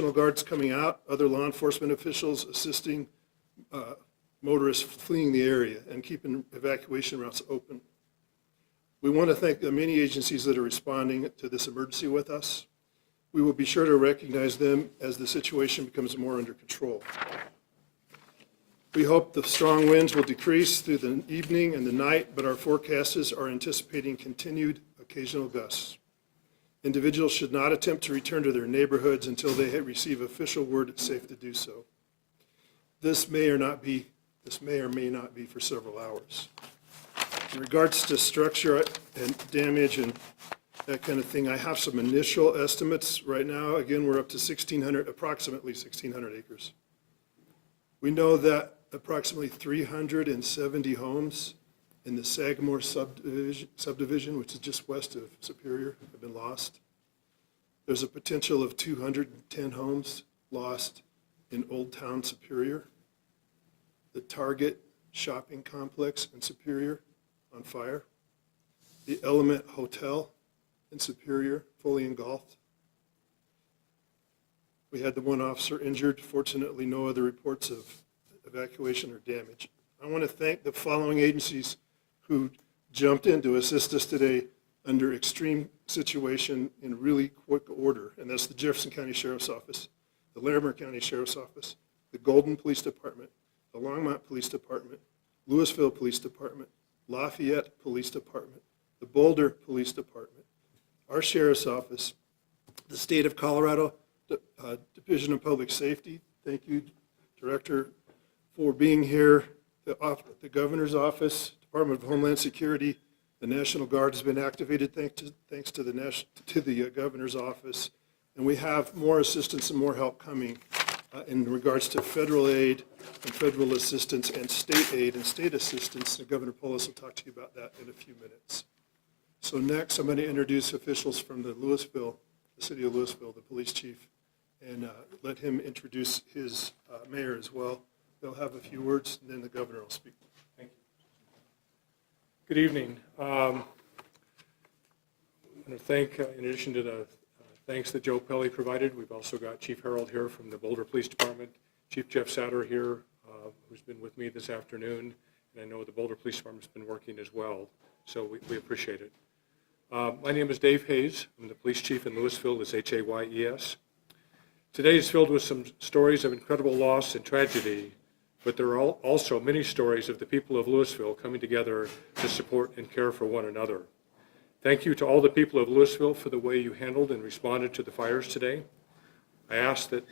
National Guards coming out, other law enforcement officials assisting motorists fleeing the area and keeping evacuation routes open. We want to thank the many agencies that are responding to this emergency with us. We will be sure to recognize them as the situation becomes more under control. We hope the strong winds will decrease through the evening and the night, but our forecasters are anticipating continued occasional gusts. Individuals should not attempt to return to their neighborhoods until they receive official word it's safe to do so. This may or may not be for several hours. In regards to structure and damage and that kind of thing, I have some initial estimates right now. Again, we're up to approximately 1,600 acres. We know that approximately 370 homes in the Sagamore subdivision, which is just west of Superior, have been lost. There's a potential of 210 homes lost in Old Town Superior. The Target shopping complex in Superior on fire. The Element Hotel in Superior fully engulfed. We had the one officer injured. Fortunately, no other reports of evacuation or damage. I want to thank the following agencies who jumped in to assist us today under extreme situation in really quick order, and that's the Jefferson County Sheriff's Office, the Larimer County Sheriff's Office, the Golden Police Department, the Longmont Police Department, Louisville Police Department, Lafayette Police Department, the Boulder Police Department, our Sheriff's Office, the State of Colorado Division of Public Safety. Thank you, Director, for being here. The Governor's Office, Department of Homeland Security, the National Guard has been activated thanks to the Governor's Office, and we have more assistance and more help coming in regards to federal aid and federal assistance and state aid and state assistance. And Governor Polis will talk to you about that in a few minutes. So next, I'm going to introduce officials from the city of Louisville, the police chief, and let him introduce his mayor as well. They'll have a few words, and then the governor will speak. Thank you. Good evening. I want to thank, in addition to the thanks that Joe Pelle provided, we've also got Chief Harold here from the Boulder Police Department, Chief Jeff Satter here, who's been with me this afternoon, and I know the Boulder Police Department's been working as well, so we appreciate it. My name is Dave Hayes. I'm the police chief in Louisville. It's Hayes. Today is filled with some stories of incredible loss and tragedy, but there are also many stories of the people of Louisville coming together to support and care for one another. Thank you to all the people of Louisville for the way you handled and responded to the fires today. I ask that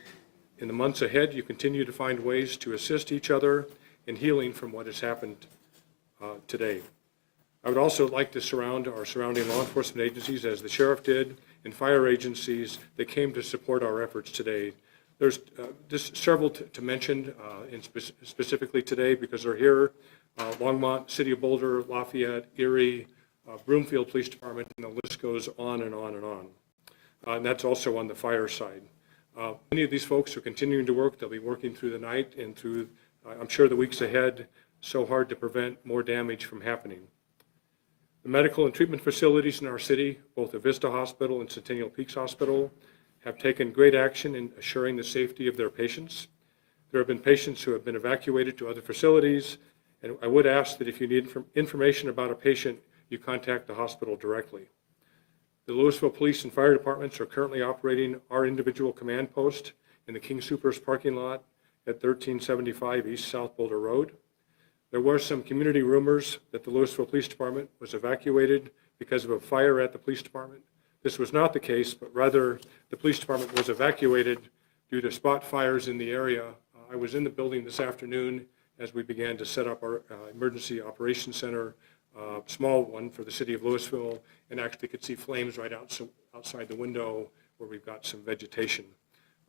in the months ahead you continue to find ways to assist each other in healing from what has happened today. I would also like to surround our surrounding law enforcement agencies, as the sheriff did, and fire agencies that came to support our efforts today. There's just several to mention specifically today because they're here. Longmont, City of Boulder, Lafayette, Erie, Broomfield Police Department, and the list goes on and on and on. And that's also on the fire side. Many of these folks are continuing to work. They'll be working through the night and through, I'm sure, the weeks ahead, so hard to prevent more damage from happening. The medical and treatment facilities in our city, both the Vista Hospital and Centennial Peaks Hospital, have taken great action in assuring the safety of their patients. There have been patients who have been evacuated to other facilities, and I would ask that if you need information about a patient, you contact the hospital directly. The Louisville Police and Fire Departments are currently operating our individual command post in the King Soopers parking lot at 1375 East South Boulder Road. There were some community rumors that the Louisville Police Department was evacuated because of a fire at the police department. This was not the case, but rather the police department was evacuated due to spot fires in the area. I was in the building this afternoon as we began to set up our emergency operations center, small one for the city of Louisville, and actually could see flames right outside the window where we've got some vegetation.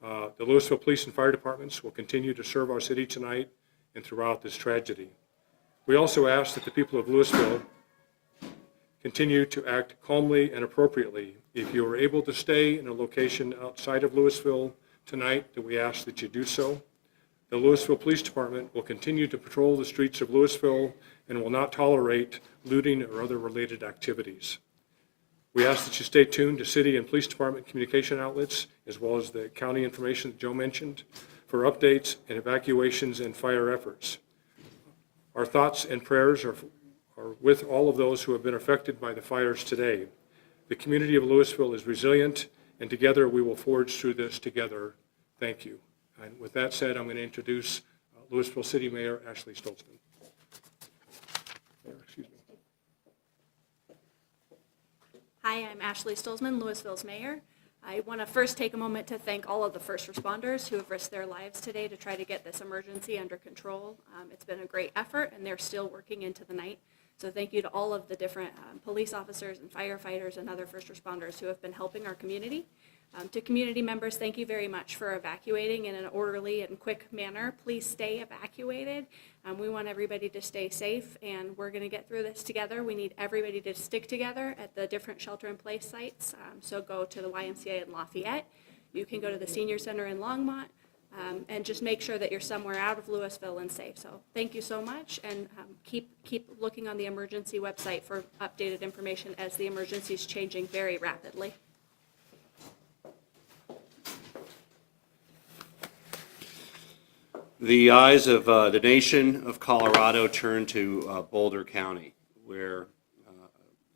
The Louisville Police and Fire Departments will continue to serve our city tonight and throughout this tragedy. We also ask that the people of Louisville continue to act calmly and appropriately. If you are able to stay in a location outside of Louisville tonight, then we ask that you do so. The Louisville Police Department will continue to patrol the streets of Louisville and will not tolerate looting or other related activities. We ask that you stay tuned to city and police department communication outlets, as well as the county information that Joe mentioned, for updates and evacuations and fire efforts. Our thoughts and prayers are with all of those who have been affected by the fires today. The community of Louisville is resilient, and together we will forge through this together. Thank you. And with that said, I'm going to introduce Louisville City Mayor Ashley Stoltzman. Excuse me. Hi, I'm Ashley Stoltzman, Louisville's mayor. I want to first take a moment to thank all of the first responders who have risked their lives today to try to get this emergency under control. It's been a great effort, and they're still working into the night. So thank you to all of the different police officers and firefighters and other first responders who have been helping our community. To community members, thank you very much for evacuating in an orderly and quick manner. Please stay evacuated. We want everybody to stay safe, and we're going to get through this together. We need everybody to stick together at the different shelter-in-place sites. So go to the YMCA in Lafayette. You can go to the Senior Center in Longmont, and just make sure that you're somewhere out of Louisville and safe. So thank you so much, and keep looking on the emergency website for updated information as the emergency is changing very rapidly. The eyes of the nation of Colorado turn to Boulder County, where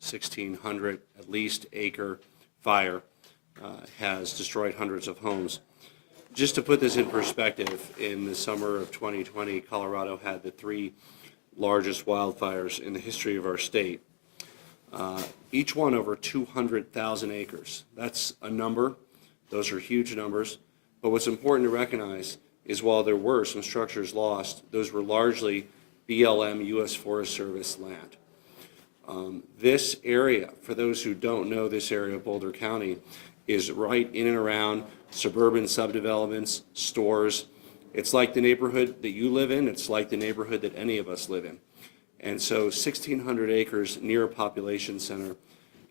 1,600 at least acre fire has destroyed hundreds of homes. Just to put this in perspective, in the summer of 2020, Colorado had the 3 largest wildfires in the history of our state, each one over 200,000 acres. That's a number. Those are huge numbers. But what's important to recognize is while there were some structures lost, those were largely BLM U.S. Forest Service land. This area, for those who don't know this area of Boulder County, is right in and around suburban subdevelopments, stores. It's like the neighborhood that you live in. It's like the neighborhood that any of us live in. And so 1,600 acres near a population center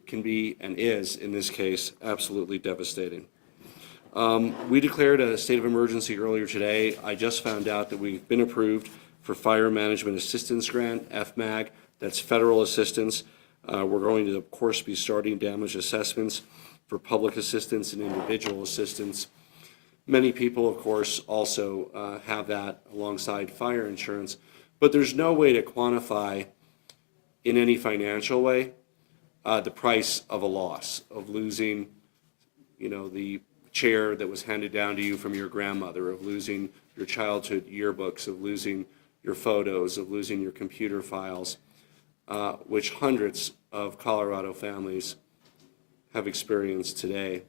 can be, and is, in this case, absolutely devastating. We declared a state of emergency earlier today. I just found out that we've been approved for Fire Management Assistance Grant, FMAG. That's federal assistance. We're going to, of course, be starting damage assessments for public assistance and individual assistance. Many people, of course, also have that alongside fire insurance, but there's no way to quantify in any financial way the price of a loss, of losing, the chair that was handed down to you from your grandmother, of losing your childhood yearbooks, of losing your photos, of losing your computer files, which hundreds of Colorado families have experienced today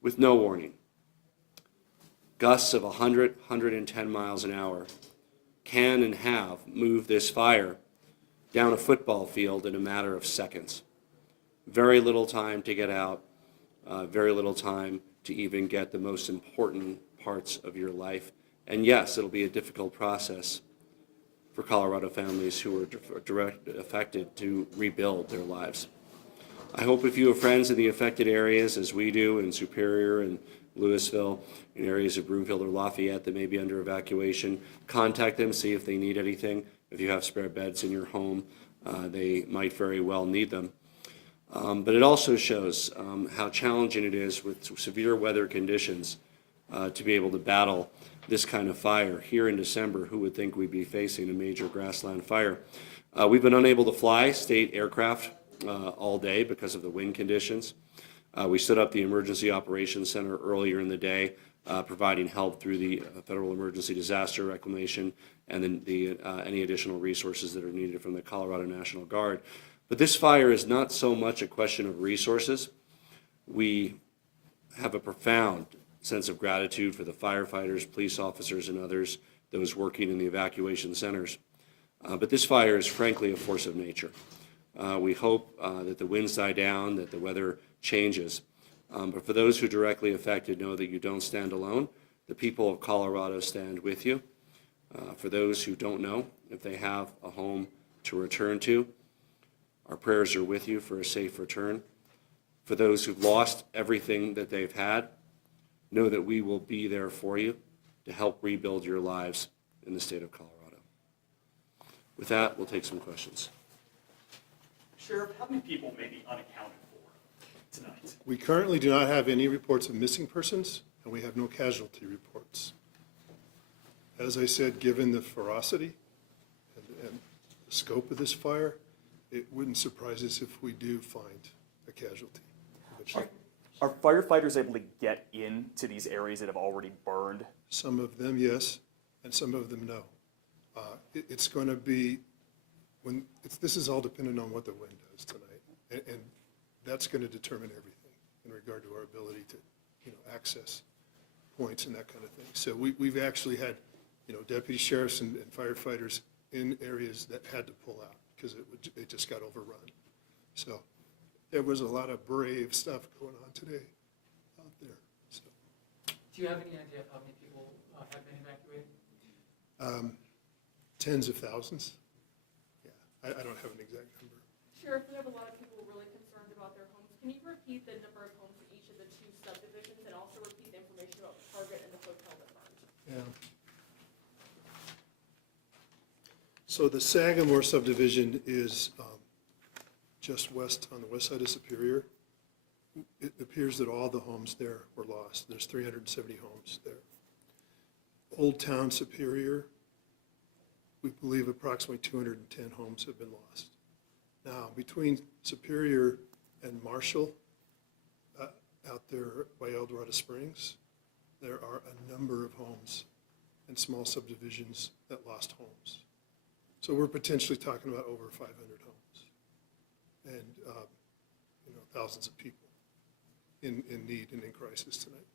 with no warning. Gusts of 100, 110 miles an hour can and have moved this fire down a football field in a matter of seconds. Very little time to get out, very little time to even get the most important parts of your life. And yes, it'll be a difficult process for Colorado families who are directly affected to rebuild their lives. I hope if you have friends in the affected areas, as we do in Superior and Louisville, in areas of Broomfield or Lafayette that may be under evacuation, contact them, see if they need anything. If you have spare beds in your home, they might very well need them. But it also shows how challenging it is with severe weather conditions to be able to battle this kind of fire. Here in December, who would think we'd be facing a major grassland fire? We've been unable to fly state aircraft all day because of the wind conditions. We stood up the Emergency Operations Center earlier in the day, providing help through the Federal Emergency Disaster Reclamation and then any additional resources that are needed from the Colorado National Guard. But this fire is not so much a question of resources. We have a profound sense of gratitude for the firefighters, police officers, and others, those working in the evacuation centers. But this fire is frankly a force of nature. We hope that the winds die down, that the weather changes. But for those who are directly affected, know that you don't stand alone. The people of Colorado stand with you. For those who don't know if they have a home to return to, our prayers are with you for a safe return. For those who've lost everything that they've had, know that we will be there for you to help rebuild your lives in the state of Colorado. With that, we'll take some questions. Sheriff, how many people may be unaccounted for? tonight? We currently do not have any reports of missing persons, and we have no casualty reports. As I said, given the ferocity and the scope of this fire, it wouldn't surprise us if we do find a casualty. Are firefighters able to get into these areas that have already burned? Some of them, yes, and some of them, no. It's going to be, this is all dependent on what the wind does tonight, and that's going to determine everything in regard to our ability to, access points and that kind of thing. So we've actually had, deputy sheriffs and firefighters in areas that had to pull out because it just got overrun. So there was a lot of brave stuff going on today out there. So, Do you have any idea of how many people have been evacuated? tens of thousands. Yeah, I don't have an exact number. Sheriff, we have a lot of people really concerned about their homes. Can you repeat the number of homes in each of the two subdivisions and also repeat the information about the Target and the hotel that burned? Yeah. So the Sagamore subdivision is just west, on the west side of Superior. It appears that all the homes there were lost. There's 370 homes there. Old Town Superior, we believe approximately 210 homes have been lost. Now, between Superior and Marshall, out there by El Dorado Springs, there are a number of homes and small subdivisions that lost homes. So we're potentially talking about over 500 homes and thousands of people in need and in crisis tonight.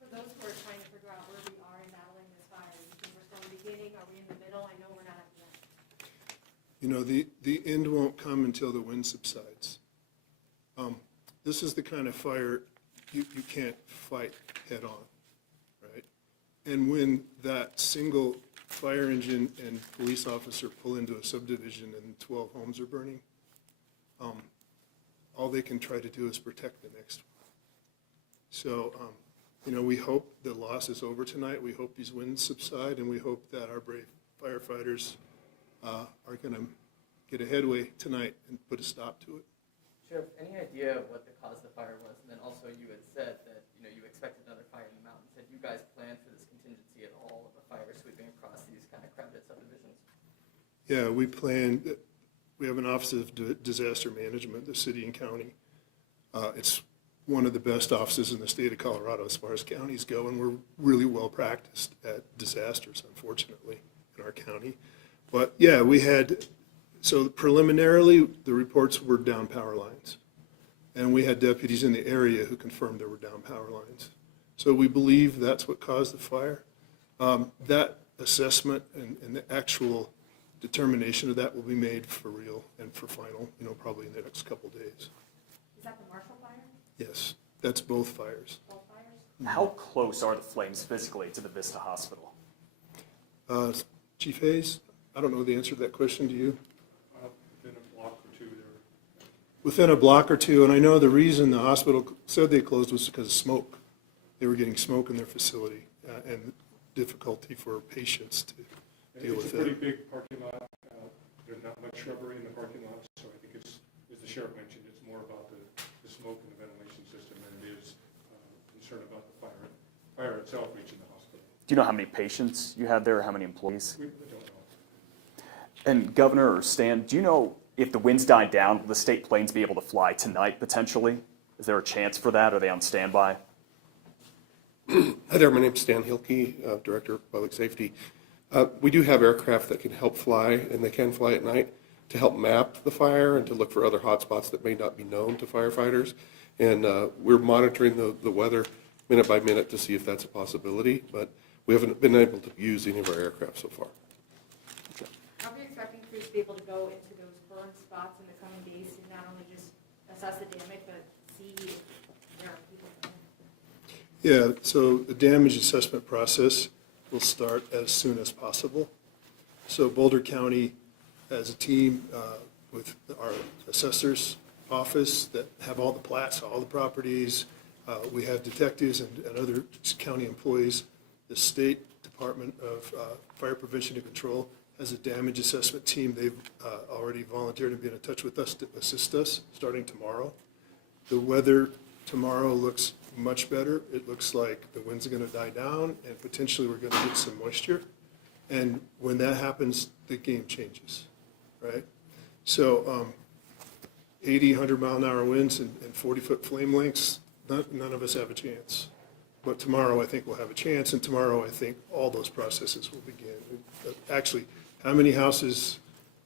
For those who are trying to figure out where we are in battling this fire, you think we're still in the beginning? Are we in the middle? I know we're not at the end. The end won't come until the wind subsides. This is the kind of fire you can't fight head on, right? And when that single fire engine and police officer pull into a subdivision and 12 homes are burning, all they can try to do is protect the next one. So, we hope the loss is over tonight. We hope these winds subside, and we hope that our brave firefighters are going to get a headway tonight and put a stop to it. Sheriff, any idea of what the cause of the fire was? And then also you had said that, you expected another fire in the mountains. Had you guys planned for this contingency at all of a fire sweeping across these kind of crowded subdivisions? Yeah, we planned, we have an Office of Disaster Management, the city and county. It's one of the best offices in the state of Colorado as far as counties go, and we're really well practiced at disasters, unfortunately, in our county. But yeah, so preliminarily, the reports were down power lines. And we had deputies in the area who confirmed there were down power lines. So we believe that's what caused the fire. That assessment and the actual determination of that will be made for real and for final, probably in the next couple days. Is that the Marshall fire? Yes, that's both fires. Both fires? How close are the flames physically to the Vista Hospital? Chief Hayes, I don't know the answer to that question, do you? Within a block or two there. Within a block or two, and I know the reason the hospital said they closed was because of smoke. They were getting smoke in their facility and difficulty for patients to deal with It's a pretty it. big parking lot. There's not much shrubbery in the parking lot, so I think it's, as the sheriff mentioned, it's more about the smoke and the ventilation system than it is concern about the fire itself reaching the hospital. Do you know how many patients you had there, or how many employees? We really don't know. And Governor or Stan, do you know if the winds die down, will the state planes be able to fly tonight potentially? Is there a chance for that? Are they on standby? Hi there, my name's Stan Hilke, Director of Public Safety. We do have aircraft that can help fly, and they can fly at night to help map the fire and to look for other hot spots that may not be known to firefighters. And we're monitoring the weather minute by minute to see if that's a possibility, but we haven't been able to use any of our aircraft so far. Are we expecting crews to be able to go into those burn spots in the coming days to not only just assess the damage, but see if there are people in? Yeah, so the damage assessment process will start as soon as possible. So Boulder County has a team with our assessor's office that have all the plats, all the properties. We have detectives and other county employees. The State Department of Fire Prevention and Control has a damage assessment team. They've already volunteered to be in touch with us to assist us starting tomorrow. The weather tomorrow looks much better. It looks like the winds are going to die down, and potentially we're going to get some moisture. And when that happens, the game changes, right? So 80, 100-mile-an-hour winds and 40-foot flame lengths, none of us have a chance. But tomorrow, I think we'll have a chance, and tomorrow, I think all those processes will begin. Actually, how many houses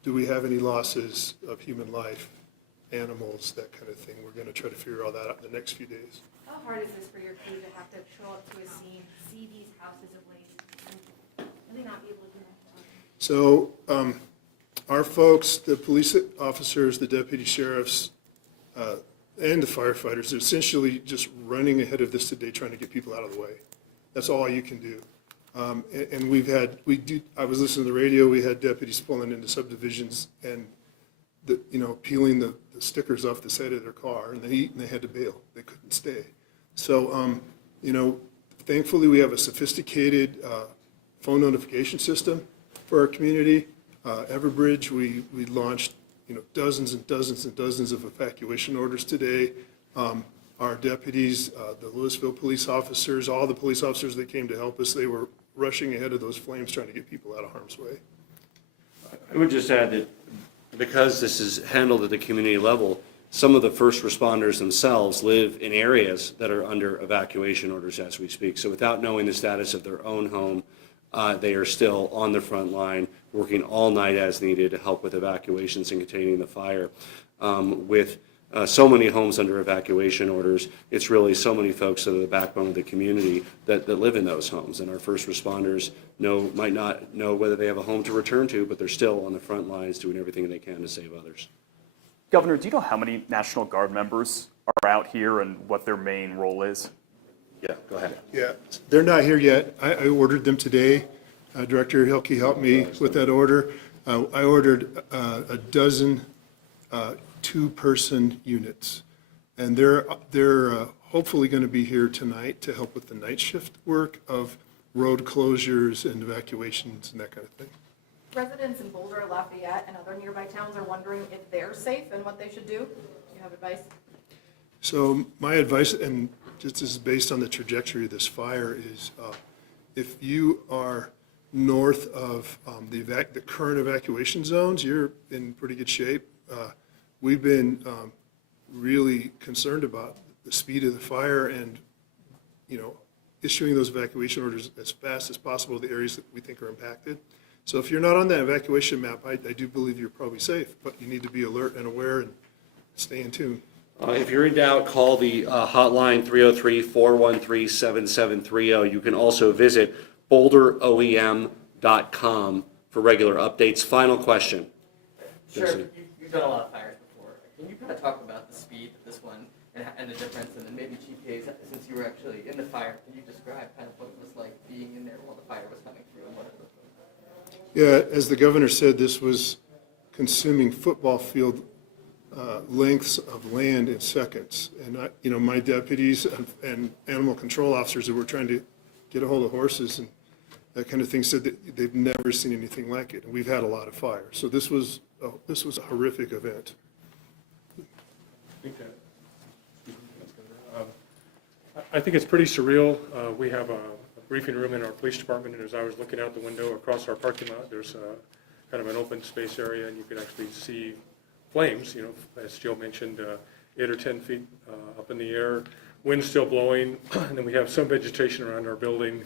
do we have any losses of human life, animals, that kind of thing? We're going to try to figure all that out in the next few days. How hard is this for your crew to have to show up to a scene, see these houses ablaze, and really not be able to do that? So our folks, the police officers, the deputy sheriffs, and the firefighters are essentially just running ahead of this today, trying to get people out of the way. That's all you can do. And I was listening to the radio, we had deputies pulling into subdivisions and, peeling the stickers off the side of their car, and they had to bail. They couldn't stay. So, thankfully, we have a sophisticated phone notification system for our community. Everbridge, we launched, dozens and dozens and dozens of evacuation orders today. Our deputies, the Louisville police officers, all the police officers that came to help us, they were rushing ahead of those flames, trying to get people out of harm's way. I would just add that because this is handled at the community level, some of the first responders themselves live in areas that are under evacuation orders as we speak. So without knowing the status of their own home, they are still on the front line, working all night as needed to help with evacuations and containing the fire. With so many homes under evacuation orders, it's really so many folks that are the backbone of the community that live in those homes. And our first responders might not know whether they have a home to return to, but they're still on the front lines doing everything they can to save others. Governor, do you know how many National Guard members are out here and what their main role is? Yeah, go ahead. Yeah, they're not here yet. I ordered them today. Director Hilke helped me with that order. I ordered a dozen two-person units, and they're hopefully going to be here tonight to help with the night shift work of road closures and evacuations and that kind of thing. Residents in Boulder, Lafayette, and other nearby towns are wondering if they're safe and what they should do. Do you have advice? So my advice, and just is based on the trajectory of this fire, is if you are north of the current evacuation zones, you're in pretty good shape. We've been really concerned about the speed of the fire and, issuing those evacuation orders as fast as possible to the areas that we think are impacted. So if you're not on that evacuation map, I do believe you're probably safe, but you need to be alert and aware and stay in tune. If you're in doubt, call the hotline 303-413-7730. You can also visit boulderoem.com for regular updates. Final question. Sure, you've done a lot of fires before. Can you kind of talk about the speed of this one and the difference? And then maybe Chief Hayes, since you were actually in the fire, can you describe kind of what it was like being in there while the fire was coming through and what it looked like? Yeah, as the governor said, this was consuming football field lengths of land in seconds. And my deputies and animal control officers who were trying to get a hold of horses and that kind of thing said that they've never seen anything like it. And we've had a lot of fire. So this was a horrific event. I think it's pretty surreal. We have a briefing room in our police department, and as I was looking out the window across our parking lot, there's kind of an open space area, and you can actually see flames, as Joe mentioned, 8 or 10 feet up in the air, wind still blowing, and then we have some vegetation around our building,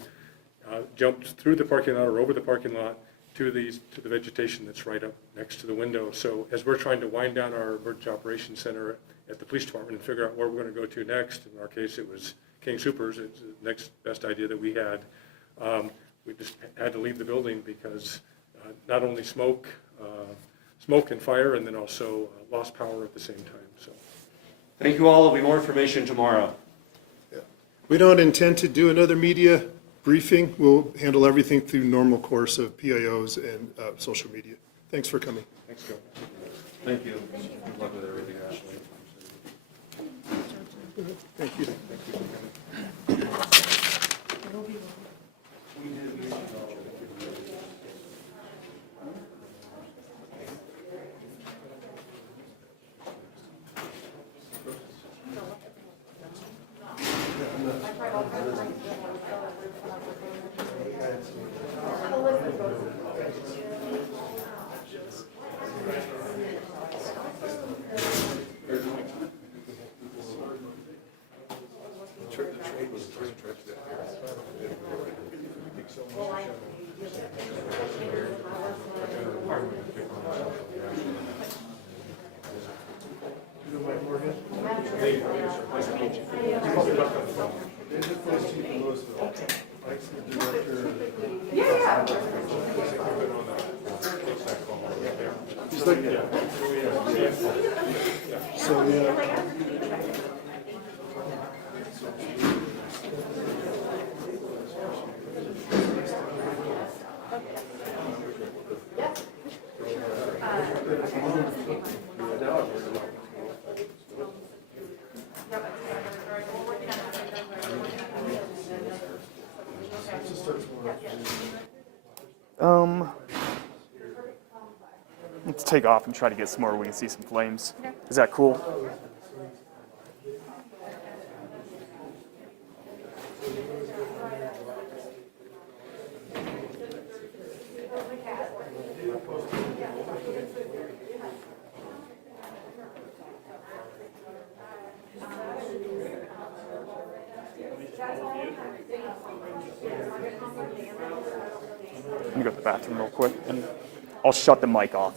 jumped through the parking lot or over the parking lot to the vegetation that's right up next to the window. So as we're trying to wind down our emergency operations center at the police department and figure out where we're going to go to next, in our case it was King Soopers, it's the next best idea that we had. We just had to leave the building because not only smoke and fire, and then also lost power at the same time. So, Thank you all. There'll be more information tomorrow. Yeah. We don't intend to do another media briefing. We'll handle everything through normal course of PIOs and social media. Thanks for coming. thanks, Joe. Thank you. Good luck with everything, Ashley. Thank you. So, yeah. Let's take off and try to get somewhere where we can see some flames. Is that cool? Let me go to the bathroom real quick, and I'll shut the mic off.